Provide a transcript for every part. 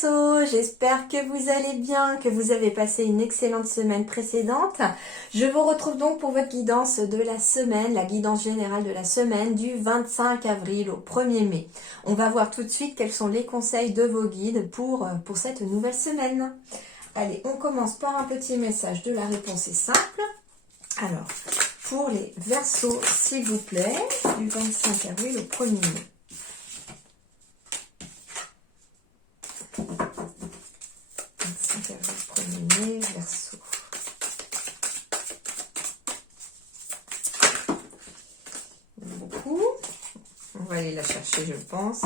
Verseaux, j'espère que vous allez bien, que vous avez passé une excellente semaine précédente. Je vous retrouve donc pour votre guidance de la semaine, la guidance générale de la semaine du 25 avril au 1er mai. On va voir tout de suite quels sont les conseils de vos guides pour cette nouvelle semaine. Allez, on commence par un petit message de la réponse est simple. Alors, pour les Verseaux, s'il vous plaît, du 25 avril au 1er mai. 25 avril, 1er mai, Verseau. Beaucoup. On va aller la chercher, je pense.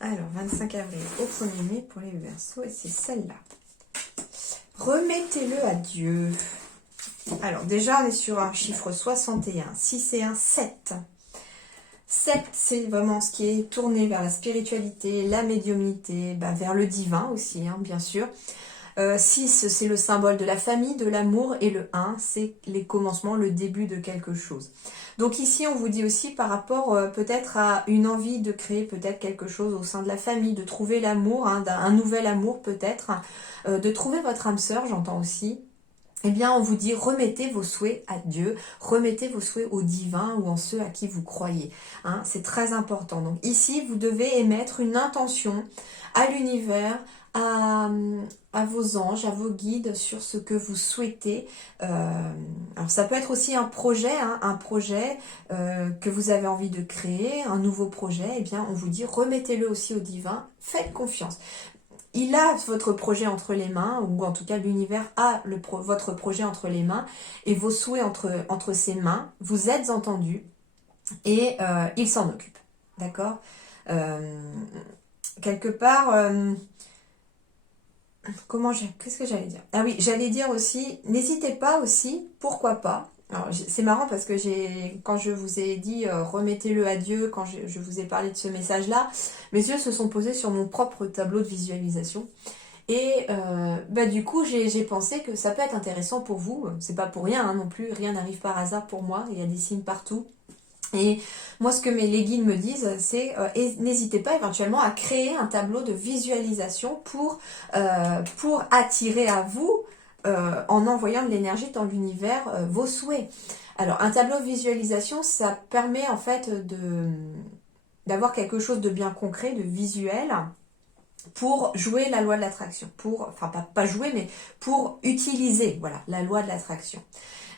Alors, 25 avril au 1er mai pour les Verseaux, et c'est celle-là. Remettez-le à Dieu. Alors, déjà, on est sur un chiffre 61. Si c'est un 7. 7, c'est vraiment ce qui est tourné vers la spiritualité, la médiumnité, vers le divin aussi, bien sûr. 6, c'est le symbole de la famille, de l'amour. Et le 1, c'est les commencements, le début de quelque chose. Donc ici, on vous dit aussi par rapport peut-être à une envie de créer peut-être quelque chose au sein de la famille, de trouver l'amour, un nouvel amour peut-être, de trouver votre âme sœur, j'entends aussi. Eh bien, on vous dit, remettez vos souhaits à Dieu, remettez vos souhaits au divin ou en ceux à qui vous croyez. C'est très important. Donc ici, vous devez émettre une intention à l'univers, à vos anges, à vos guides sur ce que vous souhaitez. Alors ça peut être aussi un projet que vous avez envie de créer, un nouveau projet. Eh bien, on vous dit, remettez-le aussi au divin, faites confiance. Il a votre projet entre les mains, ou en tout cas l'univers a votre projet entre les mains, et vos souhaits entre ses mains, vous êtes entendus, et il s'en occupe. D'accord quelque part, qu'est-ce que j'allais dire? Ah oui, j'allais dire aussi, n'hésitez pas aussi, pourquoi pas. Alors c'est marrant parce que quand je vous ai dit remettez-le à Dieu, quand je vous ai parlé de ce message-là, mes yeux se sont posés sur mon propre tableau de visualisation. Et du coup, j'ai pensé que ça peut être intéressant pour vous. C'est pas pour rien non plus, rien n'arrive par hasard pour moi, il y a des signes partout. Et moi, ce que les guides me disent, c'est n'hésitez pas éventuellement à créer un tableau de visualisation pour attirer à vous, en envoyant de l'énergie dans l'univers, vos souhaits. Alors, un tableau de visualisation, ça permet en fait d'avoir quelque chose de bien concret, de visuel, pour jouer la loi de l'attraction. Enfin, pas jouer, mais pour utiliser, voilà, la loi de l'attraction.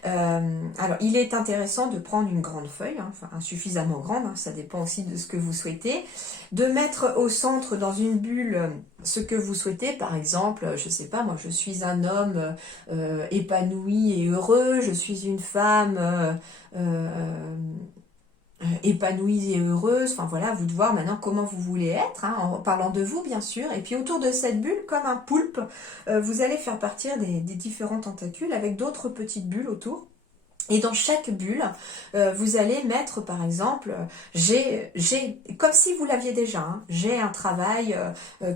Alors, il est intéressant de prendre une grande feuille, suffisamment grande, ça dépend aussi de ce que vous souhaitez, de mettre au centre dans une bulle ce que vous souhaitez. Par exemple, je sais pas, moi je suis un homme épanoui et heureux, je suis une femme épanouie et heureuse, enfin voilà, vous de voir maintenant comment vous voulez être, en parlant de vous bien sûr, et puis autour de cette bulle, comme un poulpe, vous allez faire partir des différents tentacules avec d'autres petites bulles autour. Et dans chaque bulle, vous allez mettre par exemple, comme si vous l'aviez déjà, j'ai un travail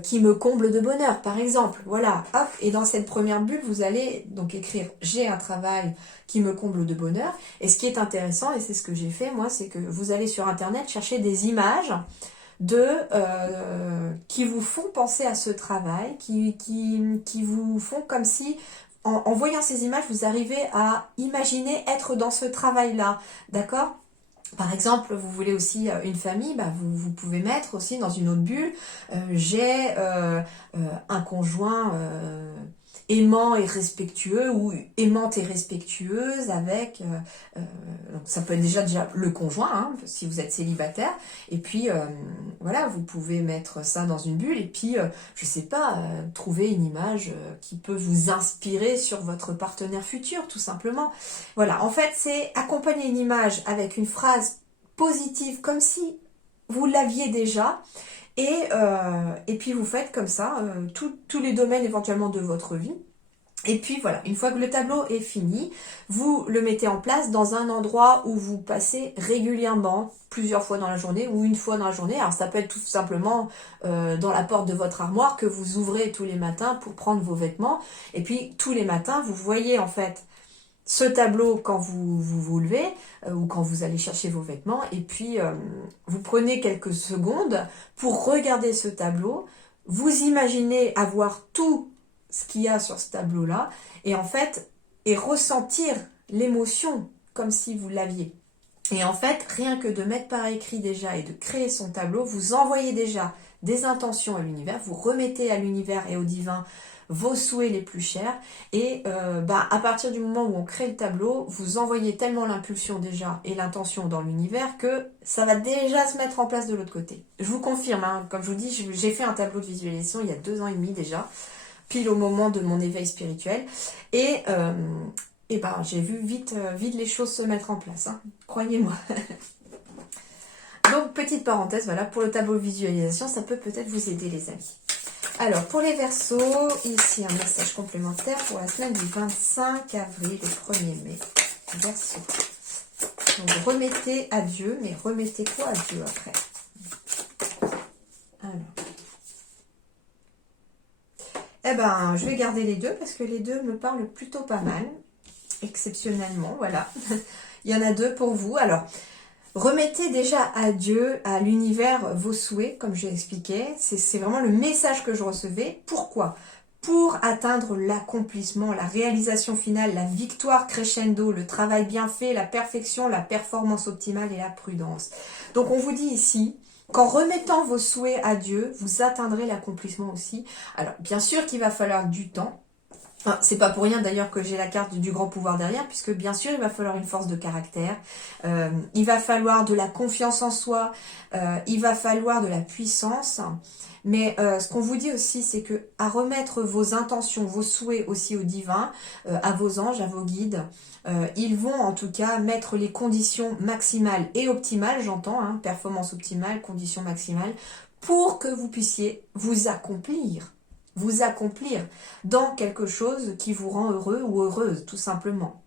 qui me comble de bonheur par exemple, voilà, hop, et dans cette première bulle, vous allez donc écrire j'ai un travail qui me comble de bonheur. Et ce qui est intéressant, et c'est ce que j'ai fait moi, c'est que vous allez sur internet chercher des images qui vous font penser à ce travail, qui vous font comme si en voyant ces images, vous arrivez à imaginer être dans ce travail-là, d'accord ? Par exemple, vous voulez aussi une famille, vous pouvez mettre aussi dans une autre bulle, j'ai un conjoint aimant et respectueux, ou aimante et respectueuse avec, donc ça peut être déjà le conjoint, si vous êtes célibataire, et puis voilà, vous pouvez mettre ça dans une bulle, et puis je sais pas, trouver une image qui peut vous inspirer sur votre partenaire futur, tout simplement. Voilà, en fait, c'est accompagner une image avec une phrase positive, comme si vous l'aviez déjà, et puis vous faites comme ça tous les domaines éventuellement de votre vie. Et puis voilà, une fois que le tableau est fini, vous le mettez en place dans un endroit où vous passez régulièrement, plusieurs fois dans la journée ou une fois dans la journée. Alors ça peut être tout simplement dans la porte de votre armoire que vous ouvrez tous les matins pour prendre vos vêtements. Et puis tous les matins, vous voyez en fait ce tableau quand vous levez ou quand vous allez chercher vos vêtements et puis vous prenez quelques secondes pour regarder ce tableau, vous imaginez avoir tout ce qu'il y a sur ce tableau-là et en fait, et ressentir l'émotion comme si vous l'aviez. Et en fait, rien que de mettre par écrit déjà et de créer son tableau, vous envoyez déjà des intentions à l'univers, vous remettez à l'univers et au divin vos souhaits les plus chers et à partir du moment où on crée le tableau, vous envoyez tellement l'impulsion déjà et l'intention dans l'univers que ça va déjà se mettre en place de l'autre côté. Je vous confirme, hein, comme je vous dis, j'ai fait un tableau de visualisation il y a 2 ans et demi déjà, pile au moment de mon éveil spirituel et j'ai vu vite les choses se mettre en place, hein, croyez-moi. Donc, petite parenthèse, voilà, pour le tableau de visualisation, ça peut peut-être vous aider les amis. Alors, pour les Verseaux, ici un message complémentaire pour la semaine du 25 avril au 1er mai. Verseau. Donc, remettez à Dieu, mais remettez quoi à Dieu après? Alors. Je vais garder les deux parce que les deux me parlent plutôt pas mal. Exceptionnellement, voilà. Il y en a 2 pour vous. Alors, remettez déjà à Dieu, à l'univers, vos souhaits, comme je l'expliquais. C'est vraiment le message que je recevais. Pourquoi? Pour atteindre l'accomplissement, la réalisation finale, la victoire crescendo, le travail bien fait, la perfection, la performance optimale et la prudence. Donc on vous dit ici, qu'en remettant vos souhaits à Dieu, vous atteindrez l'accomplissement aussi. Alors bien sûr qu'il va falloir du temps. Enfin, c'est pas pour rien d'ailleurs que j'ai la carte du grand pouvoir derrière, puisque bien sûr il va falloir une force de caractère, il va falloir de la confiance en soi, il va falloir de la puissance, mais ce qu'on vous dit aussi c'est que à remettre vos intentions, vos souhaits aussi au divin, à vos anges, à vos guides, ils vont en tout cas mettre les conditions maximales et optimales, j'entends, hein, performance optimale, conditions maximales, pour que vous puissiez vous accomplir dans quelque chose qui vous rend heureux ou heureuse, tout simplement.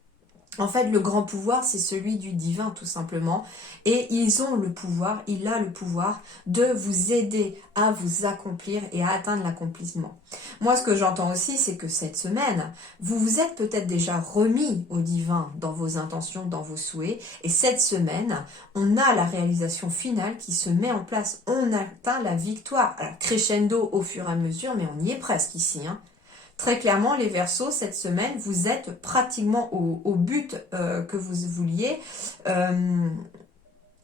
En fait, le grand pouvoir, c'est celui du divin, tout simplement. Et il a le pouvoir de vous aider à vous accomplir et à atteindre l'accomplissement. Moi, ce que j'entends aussi, c'est que cette semaine, vous vous êtes peut-être déjà remis au divin dans vos intentions, dans vos souhaits. Et cette semaine, on a la réalisation finale qui se met en place. On atteint la victoire. Alors, crescendo au fur et à mesure, mais on y est presque ici, hein. Très clairement, les Verseaux, cette semaine, vous êtes pratiquement au but que vous vouliez.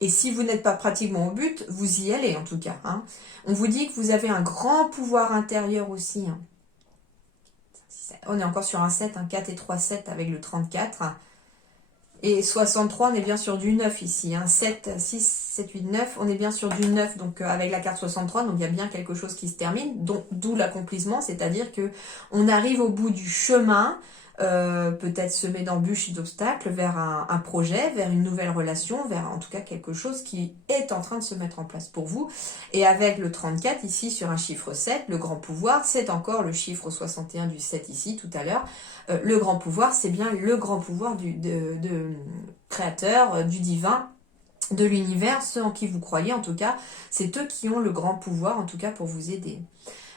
Et si vous n'êtes pas pratiquement au but, vous y allez en tout cas, hein. On vous dit que vous avez un grand pouvoir intérieur aussi, hein. On est encore sur un 7, un 4 et 3, 7 avec le 34. Et 63, on est bien sur du 9 ici, hein. 7, 6, 7, 8, 9, on est bien sur du 9, donc avec la carte 63, donc il y a bien quelque chose qui se termine, d'où l'accomplissement, c'est-à-dire que on arrive au bout du chemin, peut-être semé d'embûches et d'obstacles, vers un projet, vers une nouvelle relation, vers en tout cas quelque chose qui est en train de se mettre en place pour vous. Et avec le 34 ici sur un chiffre 7, le grand pouvoir, c'est encore le chiffre 61 du 7 ici tout à l'heure. Le grand pouvoir, c'est bien le grand pouvoir de créateur, du divin, de l'univers, ceux en qui vous croyez en tout cas, c'est eux qui ont le grand pouvoir en tout cas pour vous aider.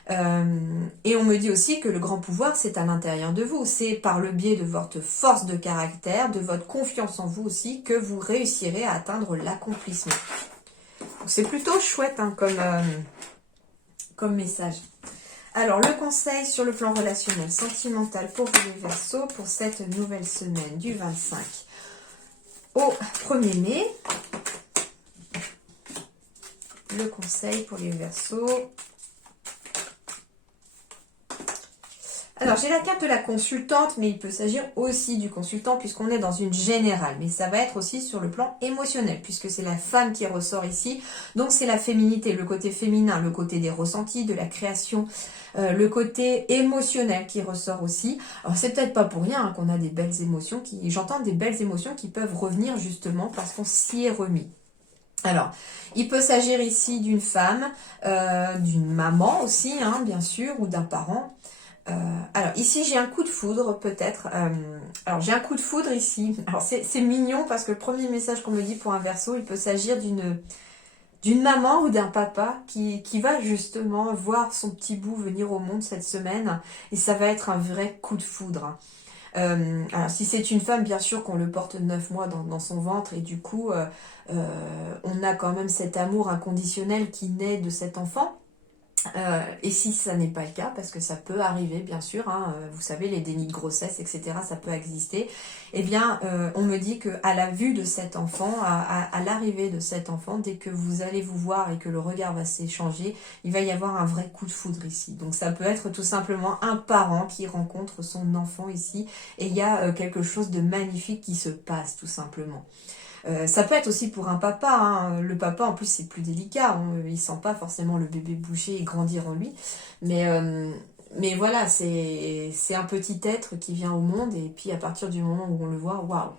Et on me dit aussi que le grand pouvoir, c'est à l'intérieur de vous. C'est par le biais de votre force de caractère, de votre confiance en vous aussi, que vous réussirez à atteindre l'accomplissement. C'est plutôt chouette, hein, comme message. Alors, le conseil sur le plan relationnel, sentimental pour vous les Verseaux, pour cette nouvelle semaine du 25 au 1er mai. Le conseil pour les Verseaux. Alors, j'ai la carte de la consultante, mais il peut s'agir aussi du consultant puisqu'on est dans une générale. Mais ça va être aussi sur le plan émotionnel puisque c'est la femme qui ressort ici. Donc, c'est la féminité, le côté féminin, le côté des ressentis, de la création, le côté émotionnel qui ressort aussi. Alors, c'est peut-être pas pour rien hein, qu'on a des belles émotions. J'entends des belles émotions qui peuvent revenir justement parce qu'on s'y est remis. Alors, il peut s'agir ici d'une femme, d'une maman aussi, hein, bien sûr, ou d'un parent. Alors ici j'ai un coup de foudre peut-être, alors j'ai un coup de foudre ici, alors c'est mignon parce que le premier message qu'on me dit pour un Verseau, il peut s'agir d'une maman ou d'un papa qui va justement voir son petit bout venir au monde cette semaine et ça va être un vrai coup de foudre. Alors si c'est une femme, bien sûr qu'on le porte 9 mois dans son ventre et du coup on a quand même cet amour inconditionnel qui naît de cet enfant. Et si ça n'est pas le cas, parce que ça peut arriver bien sûr, hein, vous savez les dénis de grossesse, etc., ça peut exister, eh bien on me dit qu'à la vue de cet enfant, à l'arrivée de cet enfant, dès que vous allez vous voir et que le regard va s'échanger, il va y avoir un vrai coup de foudre ici. Donc ça peut être tout simplement un parent qui rencontre son enfant ici, et il y a quelque chose de magnifique qui se passe tout simplement. Ça peut être aussi pour un papa, hein. Le papa en plus c'est plus délicat, il sent pas forcément le bébé bouger et grandir en lui, mais voilà, c'est un petit être qui vient au monde et puis à partir du moment où on le voit, waouh,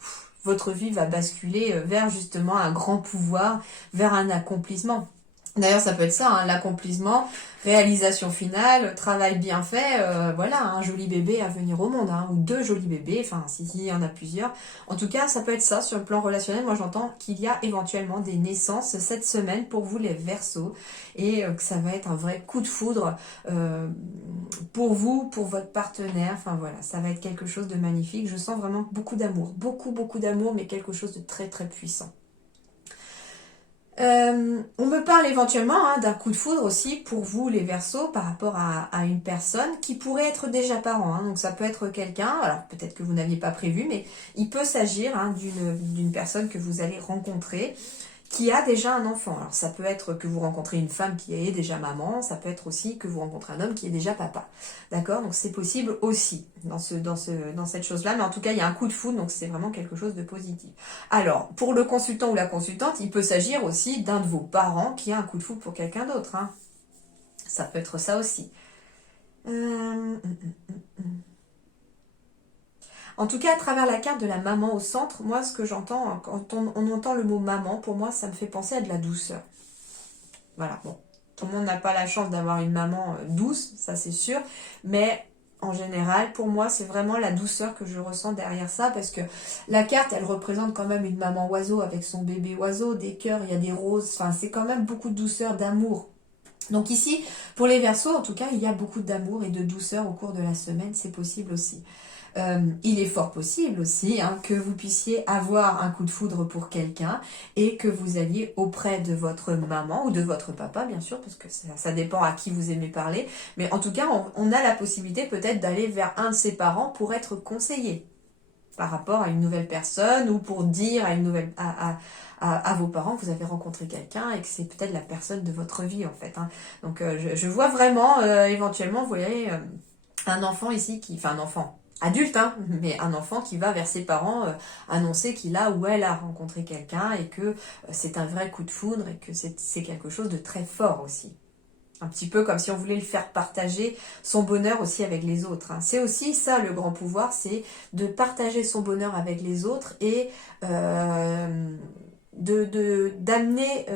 votre vie va basculer vers justement un grand pouvoir, vers un accomplissement. D'ailleurs, ça peut être ça, hein, l'accomplissement, réalisation finale, travail bien fait, voilà, un joli bébé à venir au monde, hein, ou 2 jolis bébés, enfin, s'il y en a plusieurs. En tout cas, ça peut être ça sur le plan relationnel. Moi, j'entends qu'il y a éventuellement des naissances cette semaine pour vous, les Verseaux, et que ça va être un vrai coup de foudre pour vous, pour votre partenaire. Enfin, voilà, ça va être quelque chose de magnifique. Je sens vraiment beaucoup d'amour, beaucoup d'amour, mais quelque chose de très puissant. On me parle éventuellement d'un coup de foudre aussi pour vous les Verseaux par rapport à une personne qui pourrait être déjà parent. Hein. Donc ça peut être quelqu'un, alors peut-être que vous n'aviez pas prévu, mais il peut s'agir d'une personne que vous allez rencontrer qui a déjà un enfant. Alors ça peut être que vous rencontrez une femme qui est déjà maman, ça peut être aussi que vous rencontrez un homme qui est déjà papa. D'accord? Donc c'est possible aussi dans cette chose-là, mais en tout cas il y a un coup de foudre, donc c'est vraiment quelque chose de positif. Alors, pour le consultant ou la consultante, il peut s'agir aussi d'un de vos parents qui a un coup de foudre pour quelqu'un d'autre. Hein. Ça peut être ça aussi. En tout cas, à travers la carte de la maman au centre, moi, ce que j'entends, quand on entend le mot maman, pour moi, ça me fait penser à de la douceur. Voilà, bon. Tout le monde n'a pas la chance d'avoir une maman douce, ça c'est sûr, mais en général, pour moi, c'est vraiment la douceur que je ressens derrière ça, parce que la carte, elle représente quand même une maman oiseau avec son bébé oiseau, des cœurs, il y a des roses, enfin, c'est quand même beaucoup de douceur, d'amour. Donc ici, pour les Verseaux, en tout cas, il y a beaucoup d'amour et de douceur au cours de la semaine, c'est possible aussi. Il est fort possible aussi que vous puissiez avoir un coup de foudre pour quelqu'un et que vous alliez auprès de votre maman ou de votre papa, bien sûr, parce que ça dépend à qui vous aimez parler. Mais en tout cas, on a la possibilité peut-être d'aller vers un de ses parents pour être conseillé par rapport à une nouvelle personne ou pour dire à vos parents que vous avez rencontré quelqu'un et que c'est peut-être la personne de votre vie en fait. Hein. Donc je vois vraiment éventuellement, vous voyez, un enfant ici enfin un enfant adulte, hein, mais un enfant qui va vers ses parents annoncer qu'il a ou elle a rencontré quelqu'un et que c'est un vrai coup de foudre et que c'est quelque chose de très fort aussi. Un petit peu comme si on voulait le faire partager son bonheur aussi avec les autres. Hein. C'est aussi ça le grand pouvoir, c'est de partager son bonheur avec les autres et d'aimer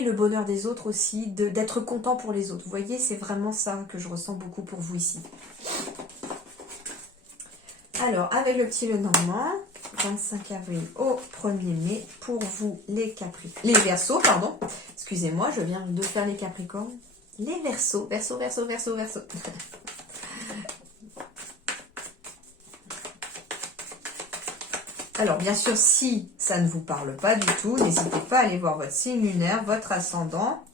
le bonheur des autres aussi, d'être content pour les autres. Vous voyez, c'est vraiment ça que je ressens beaucoup pour vous ici. Alors, avec le petit Lenormand, 25 avril au 1er mai, pour vous les Verseaux, pardon. Excusez-moi, je viens de faire les Capricornes. Les Verseaux, Verseaux. Alors, bien sûr, si ça ne vous parle pas du tout, n'hésitez pas à aller voir votre signe lunaire, votre ascendant.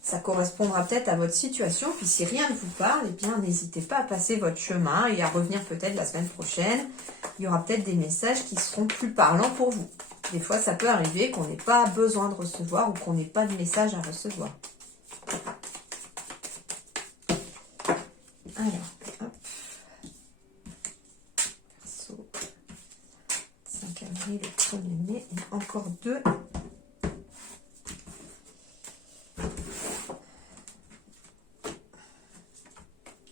Ça correspondra peut-être à votre situation. Puis si rien ne vous parle, eh bien, n'hésitez pas à passer votre chemin et à revenir peut-être la semaine prochaine. Il y aura peut-être des messages qui seront plus parlants pour vous. Des fois, ça peut arriver qu'on n'ait pas besoin de recevoir ou qu'on n'ait pas de message à recevoir. Alors, hop. Verseau. 5 avril, 1er mai, et encore 2.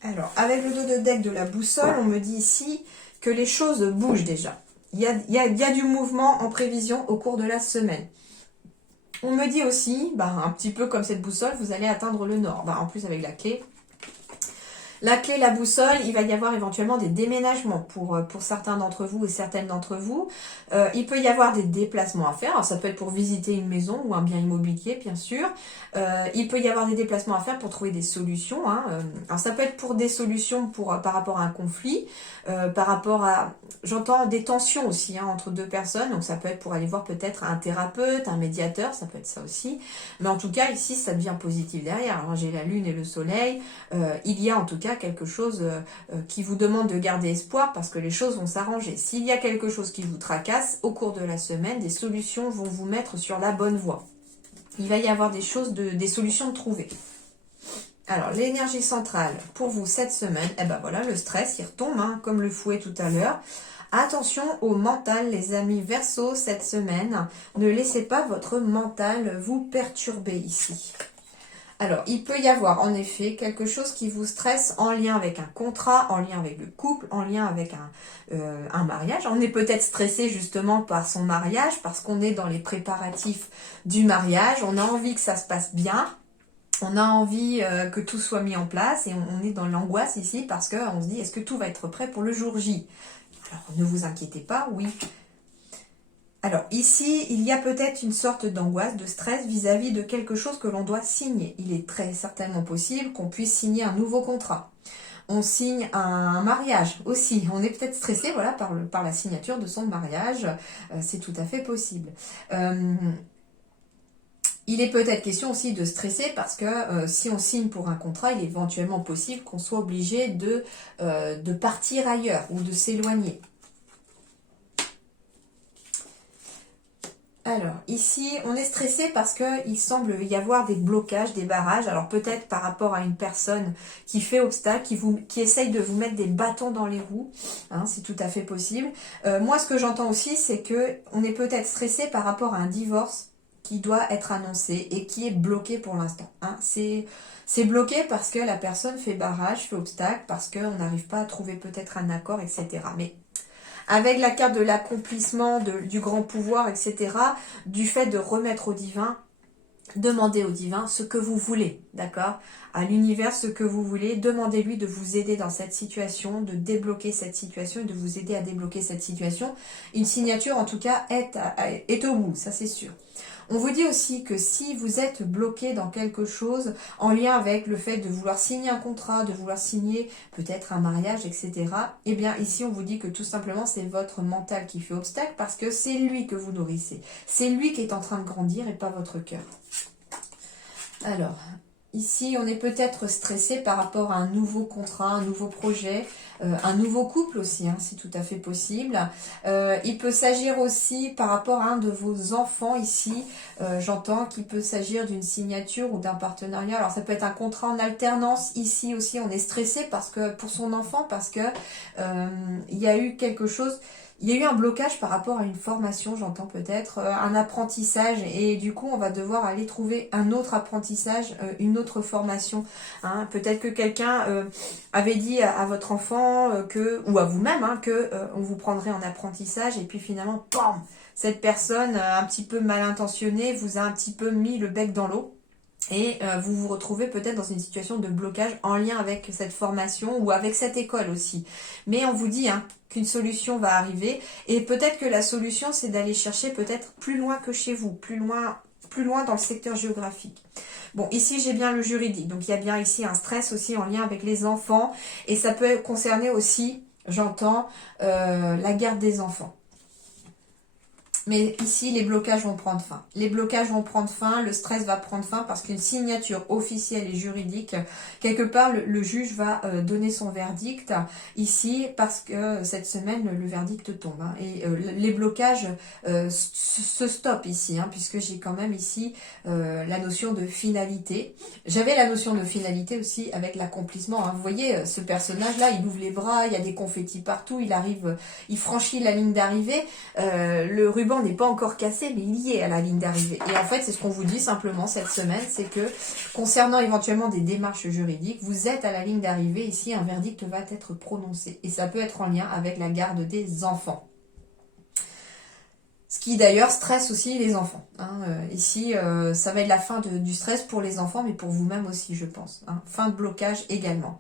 Alors, avec le dos de deck de la boussole, on me dit ici que les choses bougent déjà. Il y a du mouvement en prévision au cours de la semaine. On me dit aussi, un petit peu comme cette boussole, vous allez atteindre le nord. En plus, avec la clé, La clé, la boussole, il va y avoir éventuellement des déménagements pour certains d'entre vous et certaines d'entre vous. Il peut y avoir des déplacements à faire. Alors, ça peut être pour visiter une maison ou un bien immobilier, bien sûr. Il peut y avoir des déplacements à faire pour trouver des solutions. Hein. Alors, ça peut être pour des solutions par rapport à un conflit, par rapport à, j'entends, des tensions aussi hein, entre deux personnes. Donc, ça peut être pour aller voir peut-être un thérapeute, un médiateur, ça peut être ça aussi. Mais en tout cas, ici, ça devient positif derrière. Alors, j'ai la lune et le soleil. Il y a en tout cas quelque chose qui vous demande de garder espoir parce que les choses vont s'arranger. S'il y a quelque chose qui vous tracasse, au cours de la semaine, des solutions vont vous mettre sur la bonne voie. Il va y avoir des solutions de trouver. Alors, l'énergie centrale pour vous cette semaine, eh ben voilà, le stress, il retombe, hein, comme le fouet tout à l'heure. Attention au mental, les amis Verseau, cette semaine. Ne laissez pas votre mental vous perturber ici. Alors, il peut y avoir en effet quelque chose qui vous stresse en lien avec un contrat, en lien avec le couple, en lien avec un mariage. On est peut-être stressé justement par son mariage, parce qu'on est dans les préparatifs du mariage. On a envie que ça se passe bien. On a envie que tout soit mis en place et on est dans l'angoisse ici parce qu'on se dit, est-ce que tout va être prêt pour le jour J? Alors, ne vous inquiétez pas, oui. Alors ici, il y a peut-être une sorte d'angoisse, de stress vis-à-vis de quelque chose que l'on doit signer. Il est très certainement possible qu'on puisse signer un nouveau contrat. On signe un mariage aussi. On est peut-être stressé voilà, par la signature de son mariage. C'est tout à fait possible. Il est peut-être question aussi de stresser parce que si on signe pour un contrat, il est éventuellement possible qu'on soit obligé de partir ailleurs ou de s'éloigner. Alors, ici, on est stressé parce qu'il semble y avoir des blocages, des barrages. Alors, peut-être par rapport à une personne qui fait obstacle, qui essaye de vous mettre des bâtons dans les roues. Hein, c'est tout à fait possible. Moi, ce que j'entends aussi, c'est qu'on est peut-être stressé par rapport à un divorce qui doit être annoncé et qui est bloqué pour l'instant. Hein. C'est bloqué parce que la personne fait barrage, fait obstacle, parce qu'on n'arrive pas à trouver peut-être un accord, etc. Mais avec la carte de l'accomplissement, du grand pouvoir, etc., du fait de remettre au divin, demandez au divin ce que vous voulez, d'accord? À l'univers ce que vous voulez, demandez-lui de vous aider dans cette situation, de débloquer cette situation et de vous aider à débloquer cette situation. Une signature, en tout cas, est au bout, ça c'est sûr. On vous dit aussi que si vous êtes bloqué dans quelque chose en lien avec le fait de vouloir signer un contrat, de vouloir signer peut-être un mariage, etc., eh bien ici on vous dit que tout simplement c'est votre mental qui fait obstacle parce que c'est lui que vous nourrissez. C'est lui qui est en train de grandir et pas votre cœur. Alors, ici, on est peut-être stressé par rapport à un nouveau contrat, un nouveau projet, un nouveau couple aussi, hein, c'est tout à fait possible. Il peut s'agir aussi par rapport à un de vos enfants ici, j'entends qu'il peut s'agir d'une signature ou d'un partenariat. Alors, ça peut être un contrat en alternance. Ici aussi, on est stressé parce que pour son enfant, parce que il y a eu quelque chose... Il y a eu un blocage par rapport à une formation, j'entends peut-être, un apprentissage et du coup on va devoir aller trouver un autre apprentissage, une autre formation. Hein. Peut-être que quelqu'un avait dit à votre enfant ou à vous-même que on vous prendrait en apprentissage et puis finalement, bam, cette personne un petit peu mal intentionnée vous a un petit peu mis le bec dans l'eau. Et vous vous retrouvez peut-être dans une situation de blocage en lien avec cette formation ou avec cette école aussi. Mais on vous dit qu'une solution va arriver et peut-être que la solution c'est d'aller chercher peut-être plus loin que chez vous, plus loin dans le secteur géographique. Bon, ici j'ai bien le juridique, donc il y a bien ici un stress aussi en lien avec les enfants et ça peut concerner aussi, j'entends, la garde des enfants. Mais ici, les blocages vont prendre fin. Les blocages vont prendre fin, le stress va prendre fin parce qu'une signature officielle et juridique, quelque part, le juge va donner son verdict ici parce que cette semaine, le verdict tombe. Hein, et les blocages se stoppent ici, puisque j'ai quand même ici la notion de finalité. J'avais la notion de finalité aussi avec l'accomplissement. Hein. Vous voyez, ce personnage-là, il ouvre les bras, il y a des confettis partout, il franchit la ligne d'arrivée, le ruban n'est pas encore cassé, mais il y est à la ligne d'arrivée. Et en fait, c'est ce qu'on vous dit simplement cette semaine, c'est que concernant éventuellement des démarches juridiques, vous êtes à la ligne d'arrivée. Ici, un verdict va être prononcé. Et ça peut être en lien avec la garde des enfants. Ce qui d'ailleurs stresse aussi les enfants. Ici, ça va être la fin du stress pour les enfants, mais pour vous-même aussi, je pense. Fin de blocage également.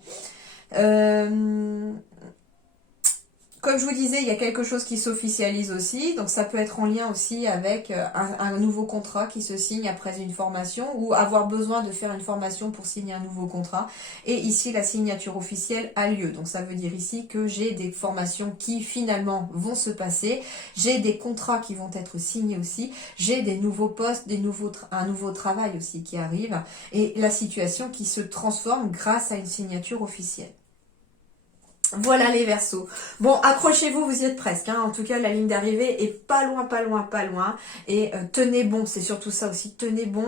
Comme je vous disais, il y a quelque chose qui s'officialise aussi, donc ça peut être en lien aussi avec un nouveau contrat qui se signe après une formation ou avoir besoin de faire une formation pour signer un nouveau contrat. Et ici, la signature officielle a lieu. Donc ça veut dire ici que j'ai des formations qui finalement vont se passer, j'ai des contrats qui vont être signés aussi, j'ai des nouveaux postes, un nouveau travail aussi qui arrive et la situation qui se transforme grâce à une signature officielle. Voilà les Verseaux. Bon, accrochez-vous, vous y êtes presque. Hein. En tout cas, la ligne d'arrivée est pas loin, pas loin, pas loin. Et tenez bon, c'est surtout ça aussi. Tenez bon,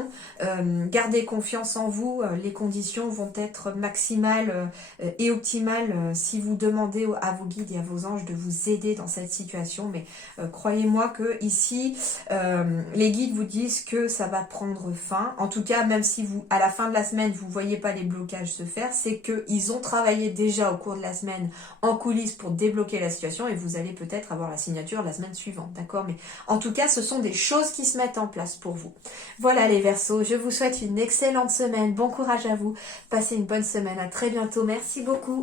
gardez confiance en vous. Les conditions vont être maximales et optimales si vous demandez à vos guides et à vos anges de vous aider dans cette situation. Mais croyez-moi que ici, les guides vous disent que ça va prendre fin. En tout cas, même si vous, à la fin de la semaine, vous voyez pas les blocages se faire, c'est qu'ils ont travaillé déjà au cours de la semaine en coulisses pour débloquer la situation et vous allez peut-être avoir la signature la semaine suivante, d'accord? Mais en tout cas, ce sont des choses qui se mettent en place pour vous. Voilà les Verseaux, je vous souhaite une excellente semaine, bon courage à vous, passez une bonne semaine, à très bientôt, merci beaucoup.